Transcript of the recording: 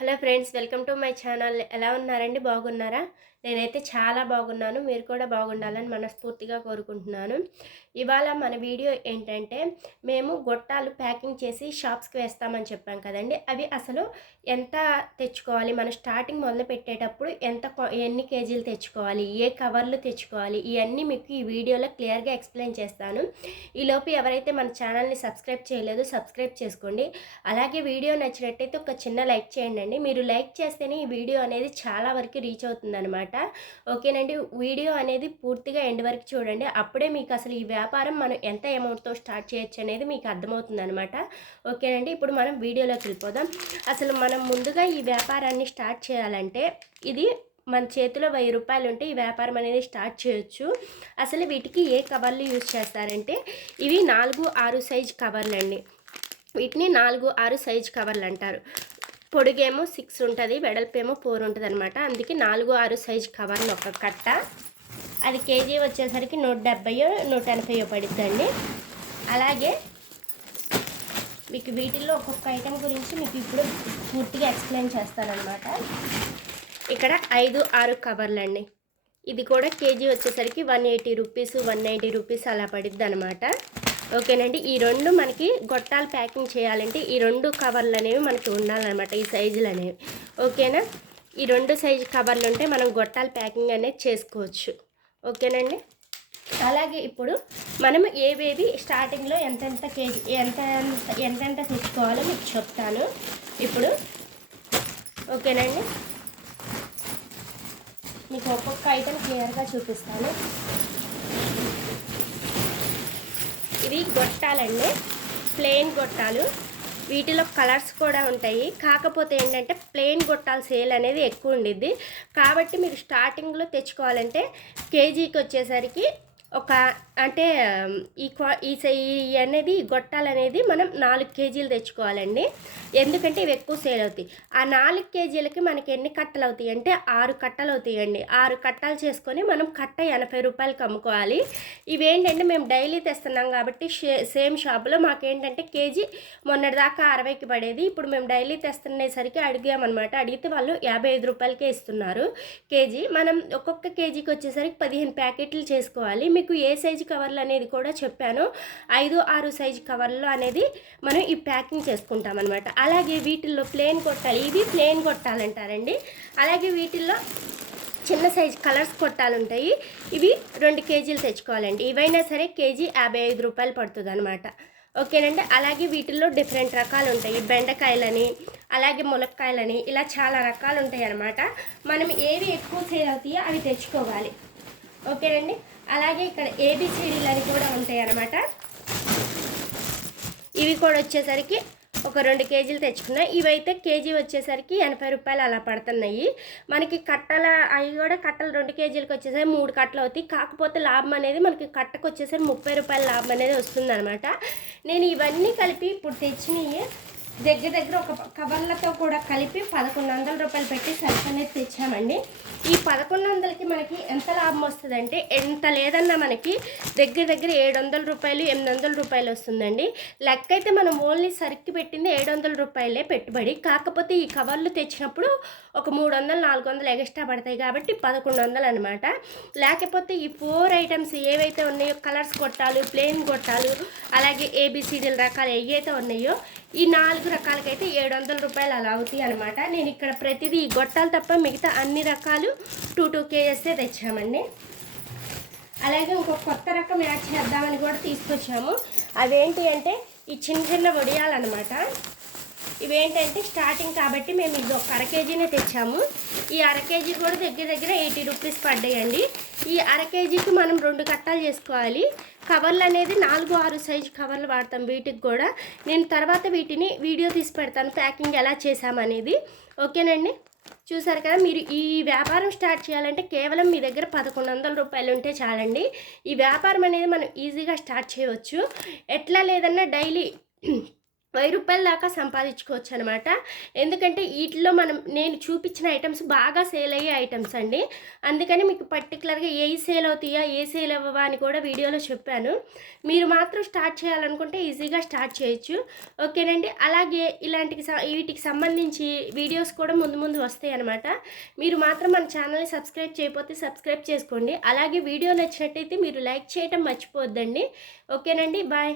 Hello friends welcome to my channel. ఎలా ఉన్నారండి? బాగున్నారా? నేనైతే చాలా బాగున్నాను. మీరు కూడా బాగుండాలని మనస్ఫూర్తిగా కోరుకుంటున్నాను. ఇవాళ మన వీడియో ఏంటంటే మేము గొట్టాలు ప్యాకింగ్ చేసి షాప్స్కి వేస్తామని చెప్పాం కదండి. అవి అసలు ఎంత తెచ్చుకోవాలి? మనం స్టార్టింగ్ మొదలు పెట్టేటప్పుడు ఎంత ఎన్ని కేజీలు తెచ్చుకోవాలి? ఏ కవర్లు తెచ్చుకోవాలి? ఇవన్నీ మీకు ఈ వీడియోలో క్లియర్గా ఎక్స్ప్లెయిన్ చేస్తాను. ఈలోపు ఎవరైతే మన ఛానల్ని సబ్స్క్రైబ్ చేయలేదో సబ్స్క్రైబ్ చేసుకోండి. అలాగే వీడియో నచ్చినట్టయితే ఒక చిన్న లైక్ చేయండి. అండి మీరు లైక్ చేస్తేనే ఈ వీడియో అనేది చాలా వరకు రీచ్ అవుతుంది అనమాట ఓకేనండి? వీడియో అనేది పూర్తిగా ఎండ్ వరకు చూడండి. అప్పుడే మీకు అసలు ఈ వ్యాపారం మనం ఎంత అమౌంట్తో స్టార్ట్ చేయొచ్చు అనేది మీకు అర్థమవుతుంది అనమాట ఓకేనండి? ఇప్పుడు మనం వీడియోలోకి వెళ్ళిపోదాం. అసలు మనం ముందుగా ఈ వ్యాపారాన్ని స్టార్ట్ చేయాలంటే ఇది మన చేతిలో వెయ్యి రూపాయలు ఉంటే ఈ వ్యాపారం అనేది స్టార్ట్ చేయొచ్చు. అసలు వీటికి ఏ కవర్లు యూజ్ చేస్తారంటే ఇవి నాలుగు ఆరు సైజ్ కవర్లు అండి వీటిని నాలుగు ఆరు సైజ్ కవర్లు అంటారు. పొడుగేమో సిక్స్ ఉంటుంది వెడల్పేమో ఫోర్ ఉంటుంది అనమాట అందుకే నాలుగు ఆరు సైజ్ కవర్లు ఒక కట్ట. అది కేజీ వచ్చేసరికి నూట డెబ్బయో నూట ఎనభైయో పడుతుందండి అలాగే మీకు వీటిల్లో ఒక్కొక్క ఐటెం గురించి మీకు ఇప్పుడు పూర్తిగా ఎక్స్ప్లెయిన్ చేస్తానమాట ఇక్కడ ఐదు ఆరు కవర్లు అండి ఇది కూడా కేజీ వచ్చేసరికి one eighty rupees one ninety rupees అలా పడుద్ది అనమాట ఓకేనండి. ఈ రెండు మనకి గొట్టాలు ప్యాకింగ్ చేయాలంటే ఈ రెండు కవర్లు అనేవి మనకి ఉండాలన్నమాట ఈ సైజులు అనేవి. ఓకేనా? ఈ రెండు సైజు కవర్లు ఉంటే మనం గొట్టాలు ప్యాకింగ్ అనేది చేసుకోవచ్చు. ఓకేనండి? అలాగే ఇప్పుడు మనం ఏవేవి స్టార్టింగ్లో ఎంతెంత కేజీ ఎంత ఎంతెంత తెచ్చుకోవాలో మీకు చెప్తాను. ఇప్పుడు ఓకేనండి? మీకు ఒక్కొక్క ఐటెం క్లియర్గా చూపిస్తాను. ఇవి గొట్టాలండి. ప్లెయిన్ గొట్టాలు. వీటిలో కలర్స్ కూడా ఉంటాయి. కాకపోతే ఏంటంటే ప్లెయిన్ గొట్టాల సేల్ అనేది ఎక్కువ ఉండిద్ది. కాబట్టి మీరు స్టార్టింగ్లో తెచ్చుకోవాలంటే కేజీకి వచ్చేసరికి ఒక అంటే ఈ క్వా ఈ సై- అనేది గొట్టాలు అనేది మనం నాలుగు కేజీలు తెచ్చుకోవాలండి. ఎందుకంటే ఇవి ఎక్కువ సేల్ అవుతాయి. ఆ నాలుగు కేజీలకి మనకి ఎన్ని కట్టలు అవుతాయి అంటే ఆరు కట్టలు అవుతాయండి. ఆరు కట్టలు చేసుకొని మనం కట్ట ఎనభై రూపాయలకి అమ్ముకోవాలి. ఇవేంటంటే మేము డైలీ తెస్తున్నాం కాబట్టి షే- సేమ్ షాపులో మాకేంటంటే కేజీ మొన్నటిదాకా అరవైకి పడేది. ఇప్పుడు మేము డైలీ తెస్తున్నేసరికి అడిగామన్నమాట. అడిగితే వాళ్ళు యాభై ఐదు రూపాయలకే ఇస్తున్నారు కేజీ. మనం ఒక్కొక్క కేజీకి వచ్చేసరికి పదిహేను ప్యాకెట్లు చేసుకోవాలి. మీకు ఏ సైజు కవర్లు అనేది కూడా చెప్పాను. ఐదు ఆరు సైజు కవర్లు అనేది మనం ఈ ప్యాకింగ్ చేసుకుంటాం అనమాట అలాగే వీటిల్లో ప్లేన్ కొట్టాలి. ఇవి ప్లేన్ కొట్టాలంటారండి. అలాగే వీటిల్లో చిన్న సైజు కలర్స్ కొట్టాలు ఉంటాయి ఇవి రెండు కేజీలు తెచ్చుకోవాలండి. ఇవైనా సరే కేజీ యాభై ఐదు రూపాయలు పడుతుంది అనమాట ఓకేనండి? అలాగే వీటిల్లో డిఫరెంట్ రకాలు ఉంటాయి బెండకాయలని అలాగే ములక్కాయలని ఇలా చాలా రకాలు ఉంటాయి అన్నమాట మనం ఏవి ఎక్కువ సేల్ అవుతాయో అవి తెచ్చుకోవాలి. ఓకేనండి? అలాగే ఇక్కడ ఏబిసిడీలు అని కూడా ఉంటాయి అన్నమాట. ఇవి కూడా వచ్చేసరికి ఒక రెండు కేజీలు తెచ్చుకున్నాయి ఇవైతే కేజీ వచ్చేసరికి ఎనభై రూపాయలు అలా పడుతున్నాయి. మనకి కట్టల అవి కూడా కట్టలు రెండు కేజీలకు వచ్చేసరికి మూడు కట్టలు అవుతాయి. కాకపోతే లాభం అనేది మనకి కట్టకు వచ్చేసరికి ముప్పై రూపాయల లాభం అనేది వస్తుందన్నమాట. నేను ఇవన్నీ కలిపి ఇప్పుడు తెచ్చినవి దగ్గర దగ్గర ఒక కవర్లతో కూడా కలిపి పదకొండు వందల రూపాయలు పెట్టి సరుకు అనేది తెచ్చామండి. ఈ పదకొండు వందలకి మనకి ఎంత లాభం వస్తుందంటే ఎంత లేదన్నా మనకి దగ్గర దగ్గర ఏడు వందల రూపాయలు ఎనిమిది వందల రూపాయలు వస్తుందండి. లెక్క అయితే మనం ఓన్లీ సరుక్కి పెట్టింది ఏడు వందల రూపాయలే పెట్టుబడి. కాకపోతే ఈ కవర్లు తెచ్చినప్పుడు ఒక మూడు వందలు నాలుగు వందలు ఎక్స్ట్రా పడతాయి కాబట్టి పదకొండు వందలు అనమాట లేకపోతే ఈ ఫోర్ ఐటమ్స్ ఏవైతే ఉన్నాయో కలర్స్ కొట్టాలు ప్లెయిన్ కొట్టాలు అలాగే ఏబిసిడీల రకాలు ఏవైతే ఉన్నాయో ఈ నాలుగు రకాలకైతే ఏడు వందల రూపాయలు అలా అవుతాయి అనమాట నేను ఇక్కడ ప్రతిదీ ఈ గొట్టాలు తప్ప మిగతా అన్ని రకాలు టూ టూ కేజెసే తెచ్చామండి. అలాగే ఇంకొక కొత్త రకం యాడ్ చేద్దామని కూడా తీసుకొచ్చాము. అవేంటి అంటే ఈ చిన్న చిన్న వడియాలన్నమాట. ఇవేంటంటే స్టార్టింగ్ కాబట్టి మేము ఇది ఒక అర కేజీనే తెచ్చాము. ఈ అర కేజీ కూడా దగ్గర దగ్గర ఎయిటీ రూపీస్ పడ్డాయండి. ఈ అర కేజీకి మనం రెండు కట్టాలు చేసుకోవాలి. కవర్లు అనేది నాలుగు ఆరు సైజు కవర్లు వాడతాం వీటికి కూడా. నేను తర్వాత వీటిని వీడియో తీసి పెడతాను ప్యాకింగ్ ఎలా చేసామనేది ఓకేనండి? చూసారు కదా మీరు ఈ వ్యాపారం స్టార్ట్ చేయాలంటే కేవలం మీ దగ్గర పదకొండు వందల రూపాయలు ఉంటే చాలండి. ఈ వ్యాపారం అనేది మనం ఈజీగా స్టార్ట్ చేయవచ్చు. ఎట్లా లేదన్నా డైలీ వెయ్యి రూపాయల దాకా సంపాదించుకోవచ్చు అనమాట ఎందుకంటే వీటిలో మనం నేను చూపించిన ఐటమ్స్ బాగా సేల్ అయ్యే ఐటమ్స్ అండి. అందుకని మీకు పర్టికులర్గా ఏ సేల్ అవుతాయా ఏ సేల్ అవ్వవా అని కూడా వీడియోలో చెప్పాను. మీరు మాత్రం స్టార్ట్ చేయాలనుకుంటే ఈజీగా స్టార్ట్ చేయొచ్చు. ఓకేనండి? అలాగే ఇలాంటికి వీటికి సంబంధించి వీడియోస్ కూడా ముందు ముందు వస్తాయి అనమాట మీరు మాత్రం మన ఛానల్ని సబ్స్క్రైబ్ చేయకపోతే సబ్స్క్రైబ్ చేసుకోండి. అలాగే వీడియో నచ్చినట్టయితే మీరు లైక్ చేయటం మర్చిపోవద్దండి. ఓకేనండి? బాయ్.